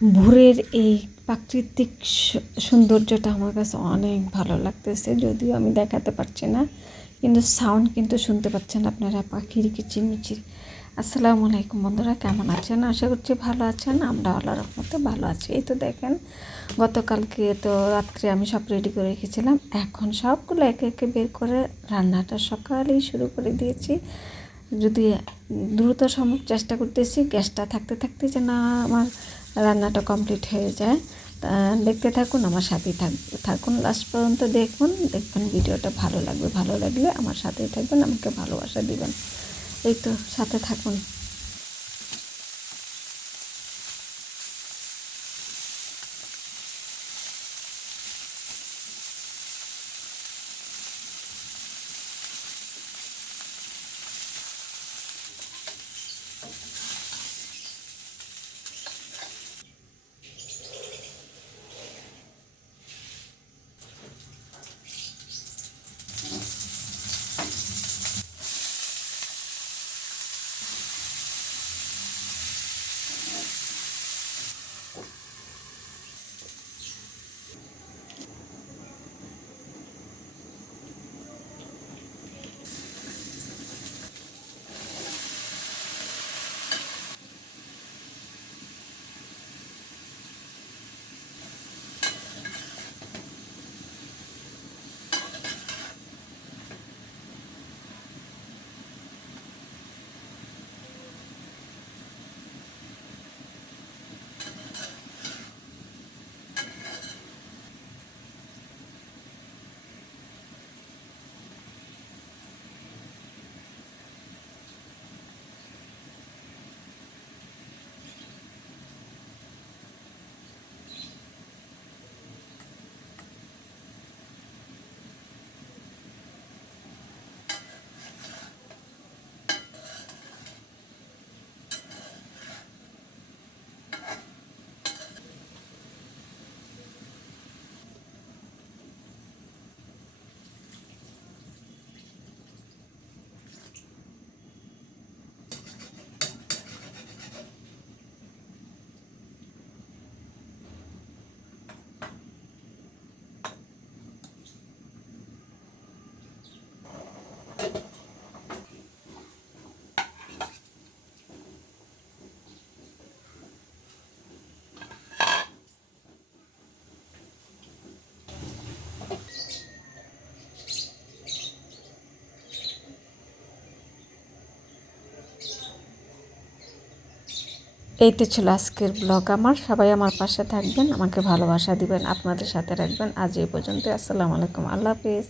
ভোরের এই প্রাকৃতিক সৌন্দর্যটা আমার কাছে অনেক ভালো লাগতেছে। যদিও আমি দেখাতে পারছি না, কিন্তু সাউন্ড কিন্তু শুনতে পাচ্ছেন আপনারা, পাখির কিচিরমিচির। আসসালামু আলাইকুম বন্ধুরা, কেমন আছেন? আশা করছি ভালো আছেন। আমরা আল্লাহর রহমতে ভালো আছি। এই তো দেখেন, গতকালকে তো রাত্রে আমি সব রেডি করে রেখেছিলাম। এখন সবগুলো একে একে বের করে রান্নাটা সকালেই শুরু করে দিয়েছি। যদি দ্রুত সম্ভব চেষ্টা করতেছি গ্যাসটা থাকতে থাকতে যেন আমার রান্নাটা কমপ্লিট হয়ে যায়। দেখতে থাকুন, আমার সাথেই থাকুন, লাস্ট পর্যন্ত দেখুন। দেখবেন ভিডিওটা ভালো লাগবে। ভালো লাগলে আমার সাথেই থাকবেন, আমাকে ভালোবাসা দিবেন। এই তো সাথে থাকুন। এই তো ছিল আজকের ব্লগ আমার। সবাই আমার পাশে থাকবেন, আমাকে ভালোবাসা দিবেন, আপনাদের সাথে রাখবেন। আজ এই পর্যন্ত। আসসালামু আলাইকুম, আল্লাহ হাফিজ।